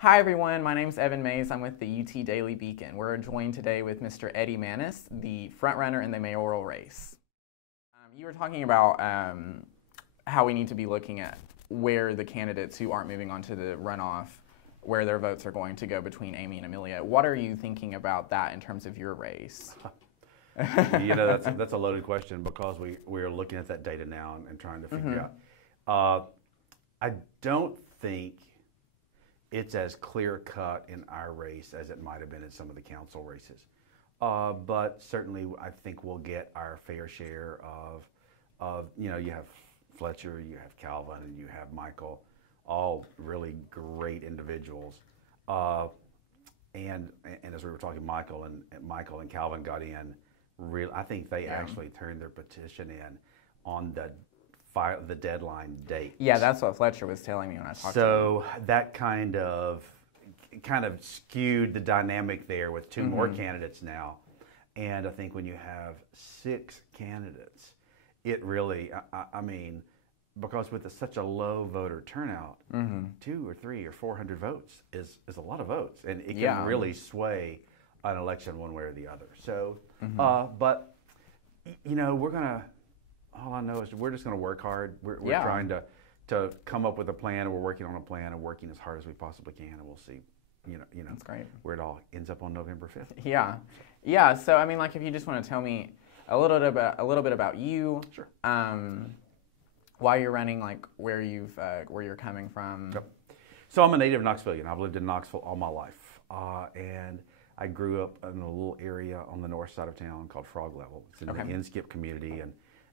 Hi everyone, my name is Evan Mays. I'm with the UT Daily Beacon. We're joined today with Mr. Eddie Mannis, the frontrunner in the mayoral race. You were talking about how we need to be looking at where the candidates who aren't moving on to the runoff, where their votes are going to go between Amy and Amelia. What are you thinking about that in terms of your race? That's a loaded question because we're looking at that data now and trying to figure out. I don't think it's as clear cut in our race as it might have been in some of the council races. But certainly I think we'll get our fair share of you have Fletcher, you have Calvin, and you have Michael, all really great individuals. And as we were talking, Michael and Calvin got in. I think they actually turned their petition in on the deadline date. Yeah, that's what Fletcher was telling me when I talked to him. So that kind of skewed the dynamic there with two more candidates now. And I think when you have 6 candidates, it really, I mean, because with such a low voter turnout, 2 or 3 or 400 votes is a lot of votes, and it can really sway an election one way or the other. So, but we're gonna. All I know is we're just gonna work hard. We're trying to come up with a plan, and we're working on a plan and working as hard as we possibly can, and we'll see. That's great. Where it all ends up on November 5th. Yeah. So I mean, like, if you just want to tell me a little bit about you. Sure. Why you're running, like where you're coming from. Yep. So I'm a native Knoxvilleian. I've lived in Knoxville all my life, and I grew up in a little area on the north side of town called Frog Level. It's in the Inskip community,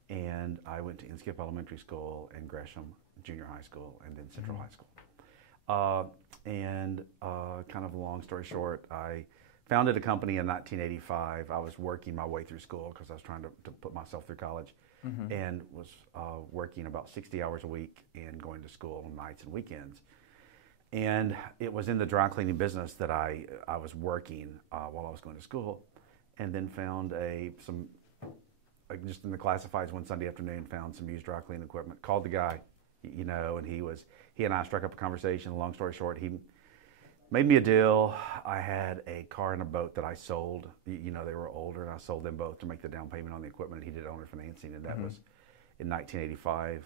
and I went to Inskip Elementary School and Gresham Junior High School, and then Central High School. Kind of a long story short, I founded a company in 1985. I was working my way through school because I was trying to put myself through college, and was working about 60 hours a week and going to school on nights and weekends. And it was in the dry cleaning business that I was working while I was going to school, and then found just in the classifieds one Sunday afternoon, found some used dry cleaning equipment, called the guy, and he and I struck up a conversation. Long story short, he made me a deal. I had a car and a boat that I sold. They were older, and I sold them both to make the down payment on the equipment. He did owner financing, and that was in 1985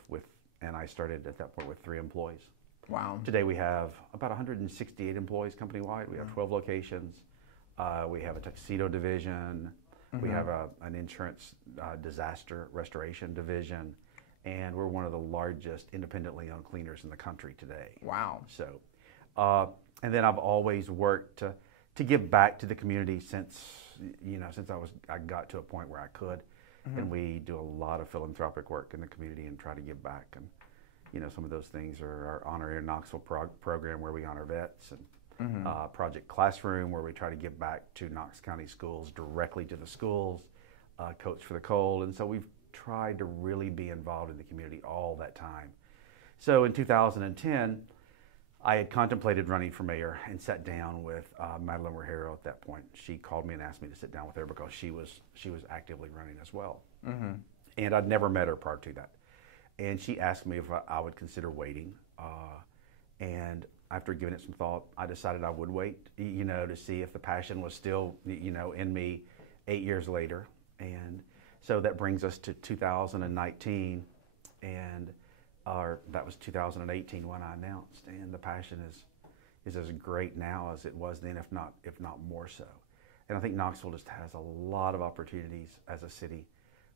and I started at that point with 3 employees. Wow. Today we have about 168 employees company-wide. We have 12 locations. We have a tuxedo division. We have an insurance disaster restoration division. And we're one of the largest independently owned cleaners in the country today. Wow. So, and then I've always worked to give back to the community since I got to a point where I could. And we do a lot of philanthropic work in the community and try to give back. And some of those things are our Honor in Knoxville program, where we honor vets, and Project Classroom, where we try to give back to Knox County schools directly to the schools, Coats for the Cold. And so we've tried to really be involved in the community all that time. So in 2010, I had contemplated running for mayor and sat down with Madeline Rogero at that point. She called me and asked me to sit down with her because she was actively running as well. And I'd never met her prior to that. And she asked me if I would consider waiting. And after giving it some thought, I decided I would wait, to see if the passion was still, in me 8 years later. And so that brings us to 2019, and that was 2018 when I announced. And the passion is as great now as it was then, if not more so. And I think Knoxville just has a lot of opportunities as a city.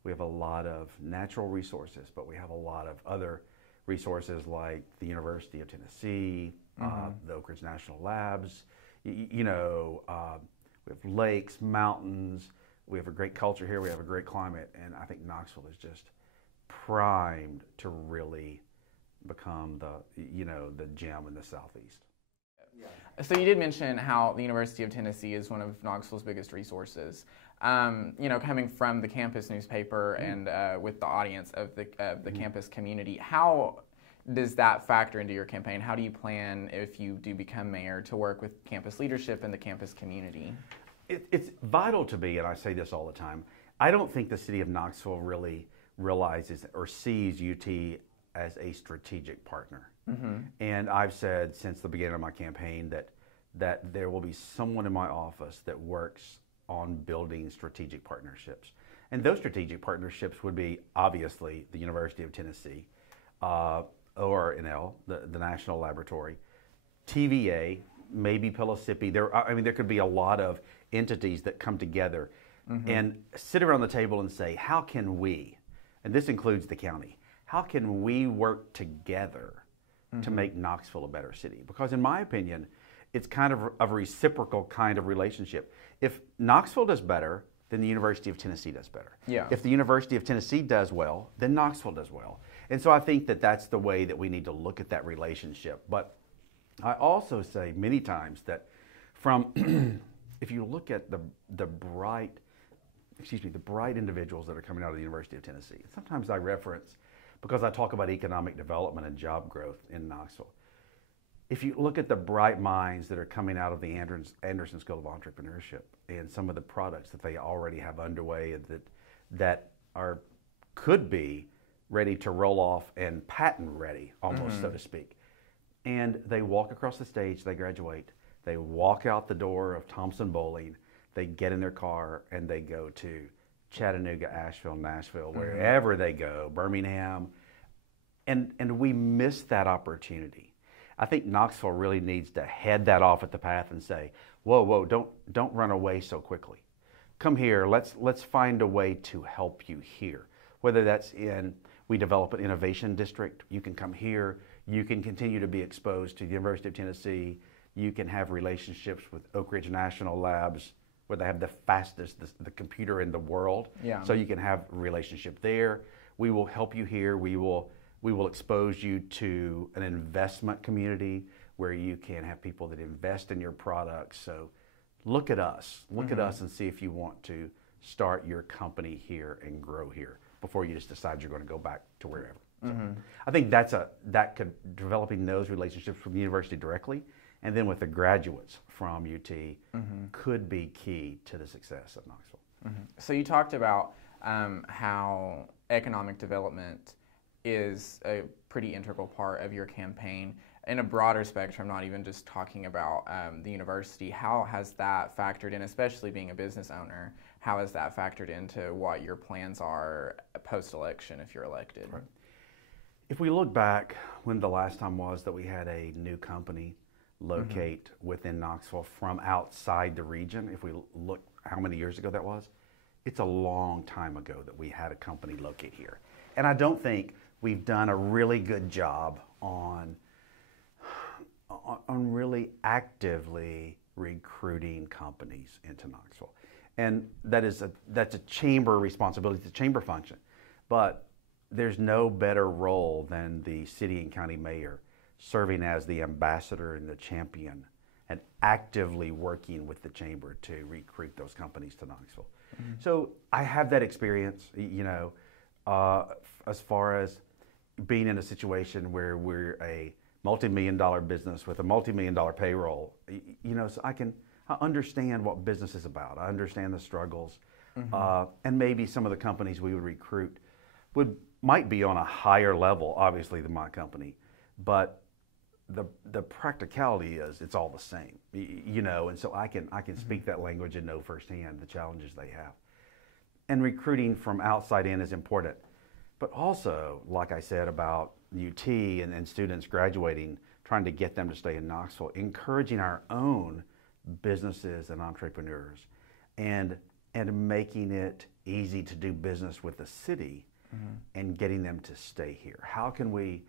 We have a lot of natural resources, but we have a lot of other resources like the University of Tennessee, the Oak Ridge National Labs. We have lakes, mountains. We have a great culture here. We have a great climate, and I think Knoxville is just primed to really become the gem in the Southeast. So you did mention how the University of Tennessee is one of Knoxville's biggest resources. Coming from the campus newspaper and with the audience of the campus community, how does that factor into your campaign? How do you plan, if you do become mayor, to work with campus leadership and the campus community? It's vital to me, and I say this all the time, I don't think the city of Knoxville really realizes or sees UT as a strategic partner. And I've said since the beginning of my campaign that there will be someone in my office that works on building strategic partnerships. And those strategic partnerships would be obviously the University of Tennessee, ORNL, the National Laboratory, TVA, maybe Pellissippi. There could be a lot of entities that come together and sit around the table and say, how can we, and this includes the county, how can we work together to make Knoxville a better city? Because in my opinion, it's kind of a reciprocal kind of relationship. If Knoxville does better, then the University of Tennessee does better. Yeah. If the University of Tennessee does well, then Knoxville does well. And so I think that that's the way that we need to look at that relationship. But I also say many times that if you look at the bright individuals that are coming out of the University of Tennessee, sometimes I reference, because I talk about economic development and job growth in Knoxville. If you look at the bright minds that are coming out of the Anderson School of Entrepreneurship and some of the products that they already have underway and that could be ready to roll off and patent ready, almost, so to speak. And they walk across the stage, they graduate, they walk out the door of Thompson Bowling, they get in their car and they go to Chattanooga, Asheville, Nashville, wherever they go, Birmingham, and we miss that opportunity. I think Knoxville really needs to head that off at the path and say, whoa, don't run away so quickly. Come here, let's find a way to help you here. Whether that's we develop an innovation district, you can come here, you can continue to be exposed to the University of Tennessee, you can have relationships with Oak Ridge National Labs, where they have the fastest, the computer in the world. Yeah. So you can have a relationship there. We will help you here. We will expose you to an investment community where you can have people that invest in your products. So look at us. Look at us and see if you want to start your company here and grow here before you just decide you're going to go back to wherever. So I think developing those relationships from the university directly and then with the graduates from UT could be key to the success of Knoxville. So you talked about how economic development is a pretty integral part of your campaign. In a broader spectrum, not even just talking about the university, how has that factored in, especially being a business owner, how has that factored into what your plans are post-election if you're elected? Right. If we look back when the last time was that we had a new company locate within Knoxville from outside the region, if we look how many years ago that was, it's a long time ago that we had a company locate here. And I don't think we've done a really good job on really actively recruiting companies into Knoxville. And that's a chamber responsibility, it's a chamber function. But there's no better role than the city and county mayor serving as the ambassador and the champion and actively working with the chamber to recruit those companies to Knoxville. So I have that experience, as far as being in a situation where we're a multi-million-dollar business with a multi-million-dollar payroll, so I understand what business is about. I understand the struggles, and maybe some of the companies we would recruit might be on a higher level, obviously, than my company, but the practicality is it's all the same, and so I can speak that language and know firsthand the challenges they have. And recruiting from outside in is important. But also, like I said about UT and students graduating, trying to get them to stay in Knoxville, encouraging our own businesses and entrepreneurs and making it easy to do business with the city and getting them to stay here. How can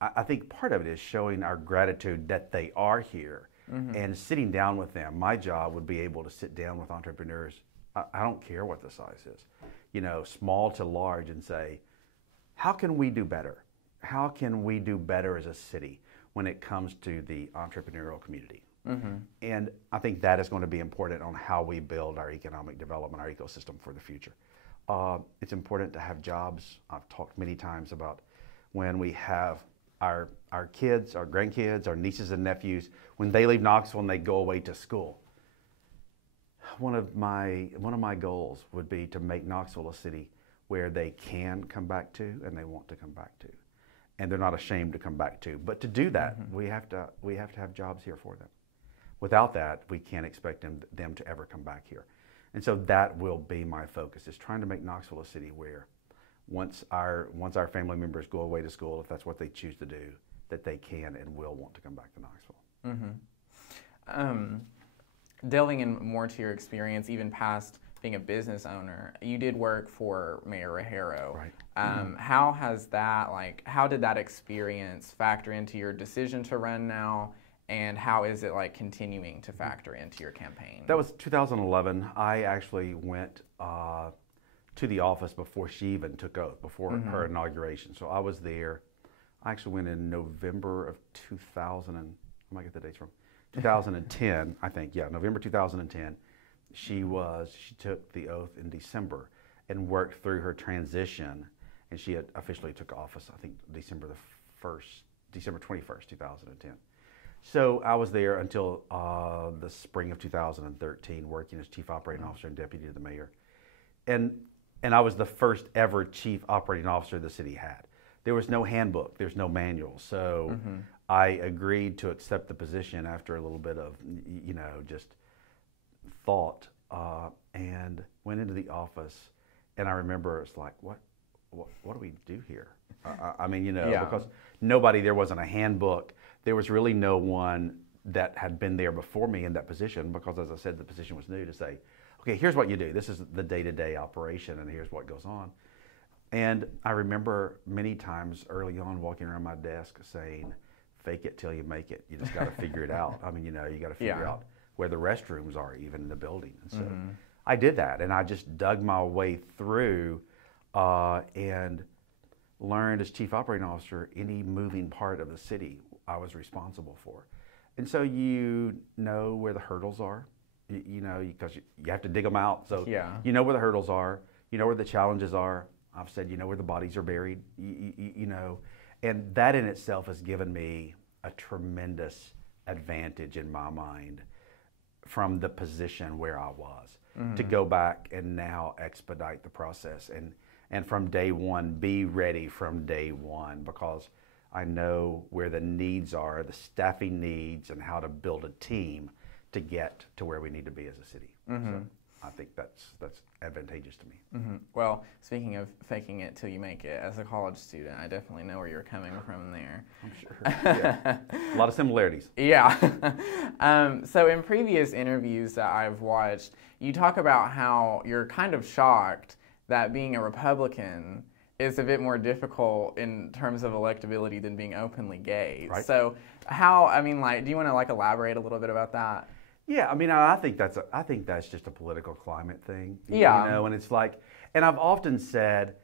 I think part of it is showing our gratitude that they are here and sitting down with them. My job would be able to sit down with entrepreneurs. I don't care what the size is, small to large, and say, how can we do better? How can we do better as a city when it comes to the entrepreneurial community? And I think that is going to be important on how we build our economic development, our ecosystem for the future. It's important to have jobs. I've talked many times about when we have our kids, our grandkids, our nieces and nephews, when they leave Knoxville and they go away to school. One of my goals would be to make Knoxville a city where they can come back to and they want to come back to. and they're not ashamed to come back to. But to do that, we have to have jobs here for them. Without that, we can't expect them to ever come back here. And so that will be my focus, is trying to make Knoxville a city where once our family members go away to school, if that's what they choose to do, that they can and will want to come back to Knoxville. Delving in more to your experience, even past being a business owner, you did work for Mayor Rahero. Right. How did that experience factor into your decision to run now, and how is it like continuing to factor into your campaign? That was 2011. I actually went to the office before she even took oath, before her inauguration. So I was there. I actually went in November of 2000, and I might get the dates from 2010, I think. Yeah, November 2010. She took the oath in December and worked through her transition, and she had officially took office, I think, December 21st, 2010. So I was there until the spring of 2013, working as Chief Operating Officer and Deputy to the Mayor. And I was the first ever Chief Operating Officer the city had. There was no handbook, there's no manual. So I agreed to accept the position after a little bit of, just thought, and went into the office. And I remember it's like, what do we do here? Because there wasn't a handbook. There was really no one that had been there before me in that position, because, as I said, the position was new, to say, okay, here's what you do. This is the day-to-day operation, and here's what goes on. And I remember many times early on walking around my desk saying, fake it till you make it. You just got to figure it out. You got to figure out where the restrooms are, even in the building. And so I did that, and I just dug my way through and learned, as Chief Operating Officer, any moving part of the city I was responsible for. And so you know where the hurdles are, because you have to dig them out. So you know where the hurdles are, you know where the challenges are. I've said, you know where the bodies are buried, and that in itself has given me a tremendous advantage in my mind from the position where I was, to go back and now expedite the process and from day one, be ready from day one, because I know where the needs are, the staffing needs, and how to build a team to get to where we need to be as a city. So I think that's advantageous to me. Well, speaking of faking it till you make it, as a college student, I definitely know where you're coming from there. I'm sure. Yeah. A lot of similarities. Yeah. So in previous interviews that I've watched, you talk about how you're kind of shocked that being a Republican is a bit more difficult in terms of electability than being openly gay. Right. So do you want to elaborate a little bit about that? Yeah, I think that's just a political climate thing. Yeah. And it's like, and I've often said,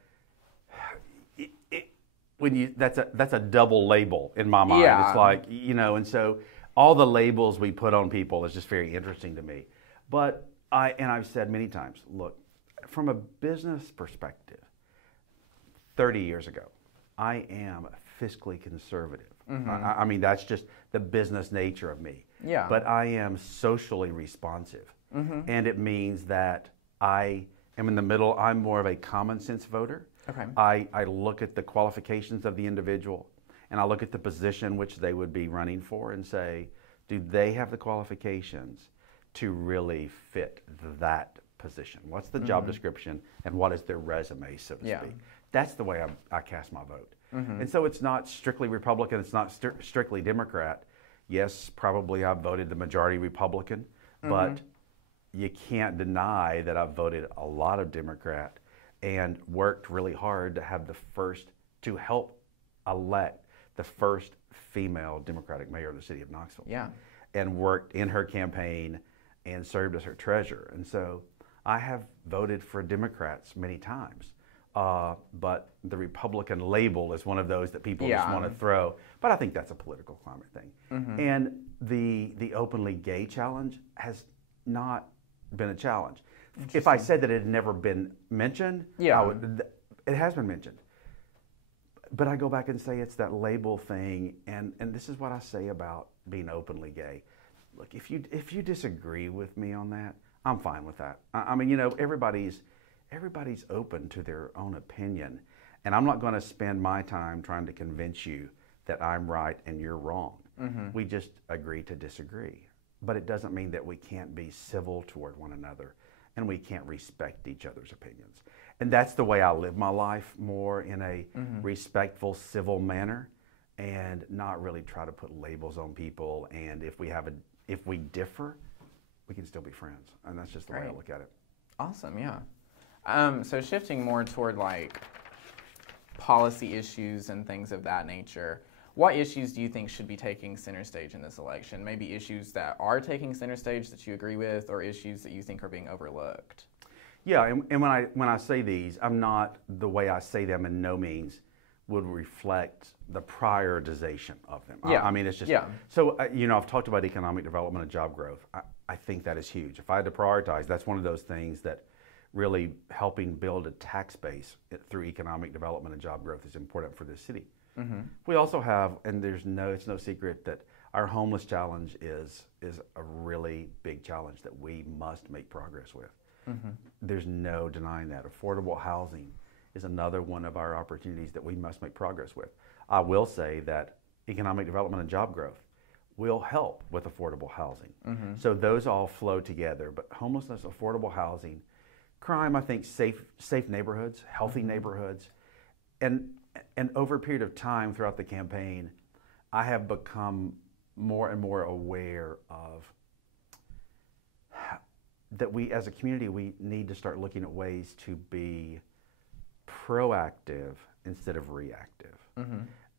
that's a double label in my mind. Yeah. It's like, and so all the labels we put on people is just very interesting to me. But I've said many times, look, from a business perspective, 30 years ago, I am fiscally conservative. That's just the business nature of me. Yeah. But I am socially responsive. And it means that I am in the middle. I'm more of a common sense voter. Okay. I look at the qualifications of the individual, and I look at the position which they would be running for and say, do they have the qualifications to really fit that position? What's the job description, and what is their resume, so to speak? That's the way I cast my vote. And so it's not strictly Republican, it's not strictly Democrat. Yes, probably I've voted the majority Republican, but you can't deny that I've voted a lot of Democrat and worked really hard to help elect the first female Democratic mayor of the city of Knoxville. Yeah. And worked in her campaign and served as her treasurer. And so I have voted for Democrats many times. But the Republican label is one of those that people just want to throw. But I think that's a political climate thing. And the openly gay challenge has not been a challenge. If I said that it had never been mentioned, it has been mentioned. But I go back and say it's that label thing, and this is what I say about being openly gay. Look, if you disagree with me on that, I'm fine with that. Everybody's open to their own opinion, And I'm not going to spend my time trying to convince you that I'm right and you're wrong. We just agree to disagree. But it doesn't mean that we can't be civil toward one another and we can't respect each other's opinions. And that's the way I live my life, more in a respectful, civil manner, and not really try to put labels on people. And if we differ, we can still be friends. And that's just the way I look at it. Awesome, yeah. So shifting more toward like policy issues and things of that nature, what issues do you think should be taking center stage in this election? Maybe issues that are taking center stage that you agree with, or issues that you think are being overlooked? Yeah, and when I say these, I'm not, the way I say them in no means would reflect the prioritization of them. Yeah. I mean, it's just, so, I've talked about economic development and job growth. I think that is huge. If I had to prioritize, that's one of those things that really helping build a tax base through economic development and job growth is important for this city. We also have, and it's no secret that our homeless challenge is a really big challenge that we must make progress with. There's no denying that. Affordable housing is another one of our opportunities that we must make progress with. I will say that economic development and job growth will help with affordable housing. So those all flow together. But homelessness, affordable housing, crime, I think safe neighborhoods, healthy neighborhoods, and over a period of time throughout the campaign, I have become more and more aware of that we as a community, we need to start looking at ways to be proactive instead of reactive.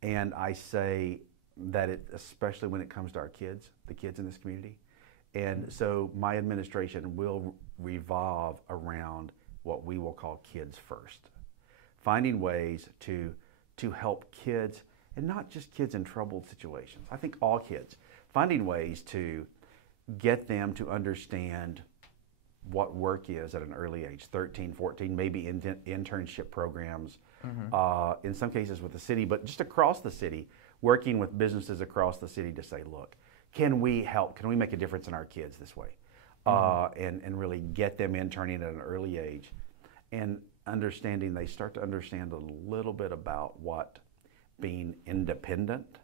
And I say that especially when it comes to our kids, the kids in this community. And so my administration will revolve around what we will call kids first. Finding ways to help kids, and not just kids in troubled situations. I think all kids. Finding ways to get them to understand what work is at an early age, 13, 14, maybe internship programs, in some cases with the city, but just across the city, working with businesses across the city to say, look, can we help? Can we make a difference in our kids this way? And really get them interning at an early age. And they start to understand a little bit about what being independent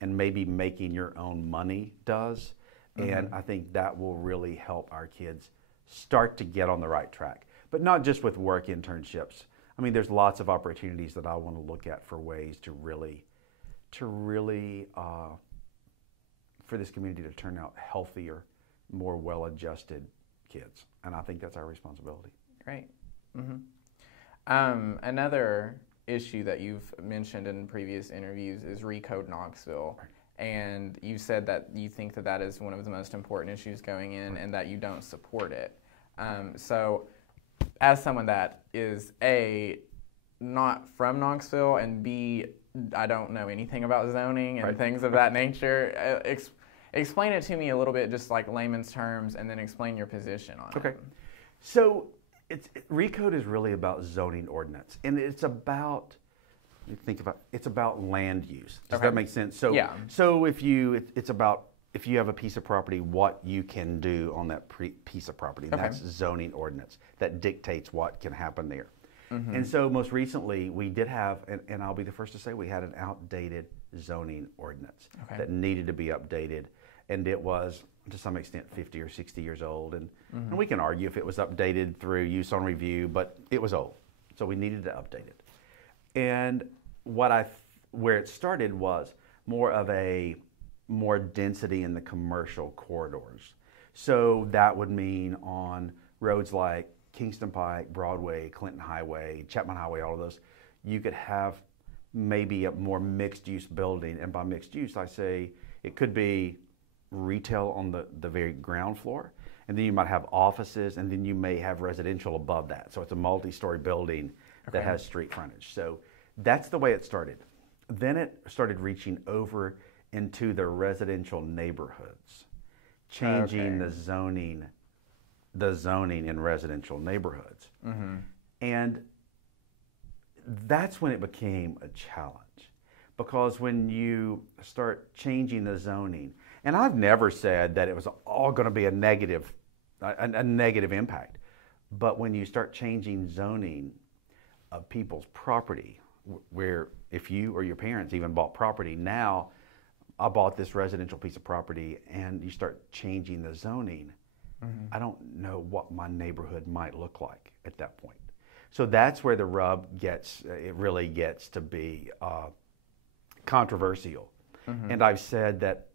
and maybe making your own money does. And I think that will really help our kids start to get on the right track. But not just with work internships. I mean, there's lots of opportunities that I want to look at for ways to really for this community to turn out healthier, more well-adjusted kids. And I think that's our responsibility. Great. Another issue that you've mentioned in previous interviews is Recode Knoxville. And you said that you think that that is one of the most important issues going in and that you don't support it. So as someone that is A, not from Knoxville, and B, I don't know anything about zoning and things of that nature, explain it to me a little bit, just like layman's terms, and then explain your position on it. Okay. So Recode is really about zoning ordinance, and it's about, it's about land use. Does that make sense? So, so it's about if you have a piece of property, what you can do on that piece of property. And that's zoning ordinance that dictates what can happen there. And so most recently we did have, and I'll be the first to say, we had an outdated zoning ordinance that needed to be updated. And it was, to some extent, 50 or 60 years old. And we can argue if it was updated through use on review, but it was old. So we needed to update it. And where it started was more of more density in the commercial corridors. So that would mean on roads like Kingston Pike, Broadway, Clinton Highway, Chapman Highway, all of those, you could have maybe a more mixed use building. And by mixed use, I say it could be retail on the very ground floor, and then you might have offices, and then you may have residential above that. So it's a multi-story building that has street frontage. So that's the way it started. Then it started reaching over into the residential neighborhoods, changing the zoning in residential neighborhoods. And that's when it became a challenge, because when you start changing the zoning, and I've never said that it was all going to be a negative impact, but when you start changing zoning of people's property, where if you or your parents even bought property, now I bought this residential piece of property and you start changing the zoning, I don't know what my neighborhood might look like at that point. So that's where the rub it really gets to be controversial. And I've said that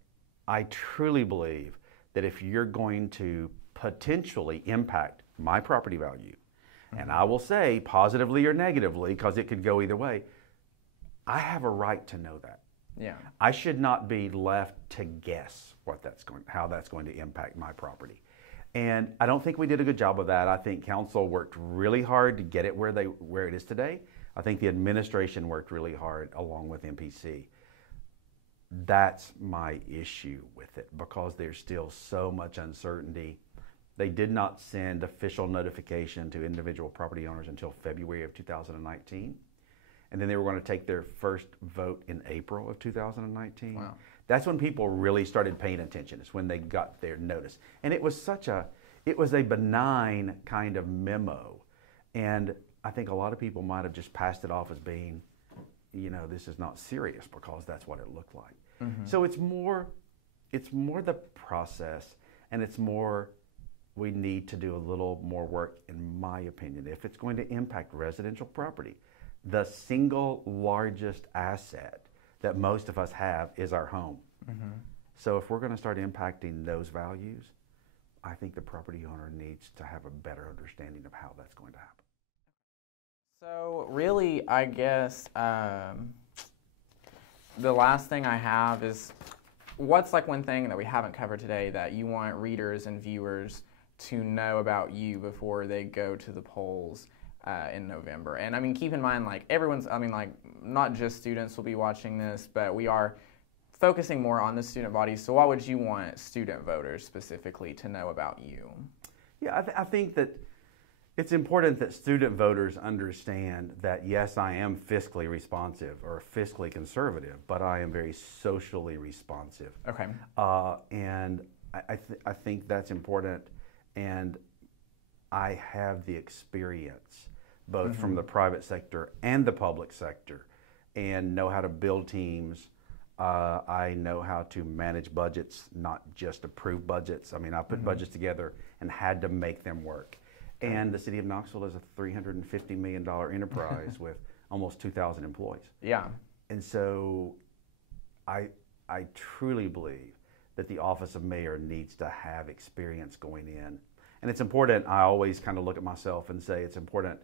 I truly believe that if you're going to potentially impact my property value, and I will say positively or negatively, because it could go either way, I have a right to know that. Yeah. I should not be left to guess how that's going to impact my property. And I don't think we did a good job of that. I think council worked really hard to get it where it is today. I think the administration worked really hard along with MPC. That's my issue with it, because there's still so much uncertainty. They did not send official notification to individual property owners until February of 2019. And then they were going to take their first vote in April of 2019. Wow. That's when people really started paying attention. It's when they got their notice. And it was a benign kind of memo. And I think a lot of people might have just passed it off as being, this is not serious, because that's what it looked like. So it's more the process, and it's more, we need to do a little more work, in my opinion. If it's going to impact residential property, the single largest asset that most of us have is our home. So if we're going to start impacting those values, I think the property owner needs to have a better understanding of how that's going to happen. So really, I guess the last thing I have is, what's like one thing that we haven't covered today that you want readers and viewers to know about you before they go to the polls in November? And I mean, keep in mind, like not just students will be watching this, but we are focusing more on the student body. So what would you want student voters specifically to know about you? Yeah, I think that it's important that student voters understand that, yes, I am fiscally responsive or fiscally conservative, but I am very socially responsive. Okay. And I think that's important. And I have the experience, both from the private sector and the public sector, and know how to build teams. I know how to manage budgets, not just approve budgets. I mean, I put budgets together and had to make them work. And the city of Knoxville is a $350 million enterprise with almost 2,000 employees. Yeah. And so I truly believe that the office of mayor needs to have experience going in. And it's important, I always kind of look at myself and say it's important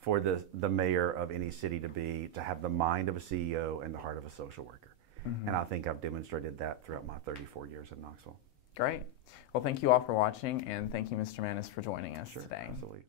for the mayor of any city to have the mind of a CEO and the heart of a social worker. And I think I've demonstrated that throughout my 34 years in Knoxville. Great. Well, thank you all for watching, and thank you, Mr. Mannis, for joining us today. Absolutely.